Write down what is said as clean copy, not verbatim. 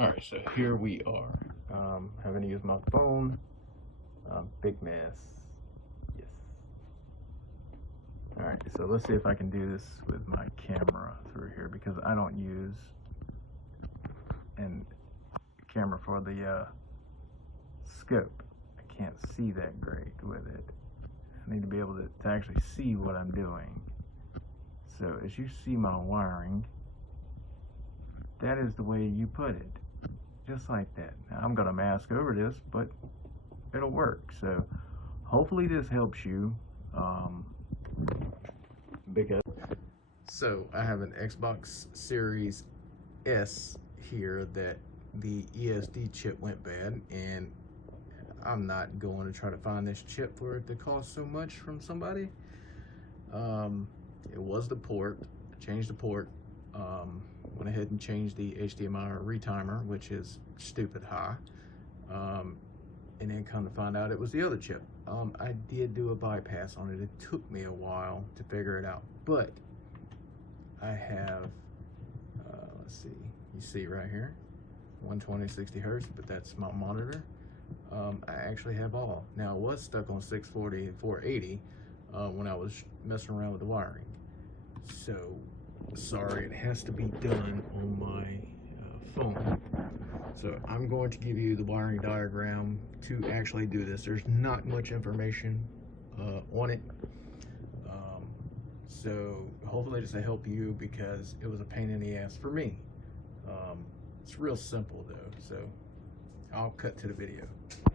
Alright, so here we are. Having to use my phone. Big mess. Yes. Alright, so let's see if I can do this with my camera through here, because I don't use a camera for the scope. I can't see that great with it. I need to be able to actually see what I'm doing. So as you see my wiring, that is the way you put it. Just like that. Now I'm going to mask over this, but it'll work. So hopefully this helps you. So I have an Xbox Series S here that the ESD chip went bad, and I'm not going to try to find this chip for it to cost so much from somebody. It was the port. I changed the port. Went ahead and changed the hdmi retimer, which is stupid high, and then come to find out it was the other chip. I did do a bypass on it. It took me a while to figure it out, but I have let's see, you see right here 120 60 hertz, but that's my monitor. I actually have all. Now I was stuck on 640 and 480 when I was messing around with the wiring. So sorry, it has to be done on my phone. So I'm going to give you the wiring diagram to actually do this. There's not much information on it. So hopefully this will help you, because it was a pain in the ass for me. It's real simple though. So I'll cut to the video.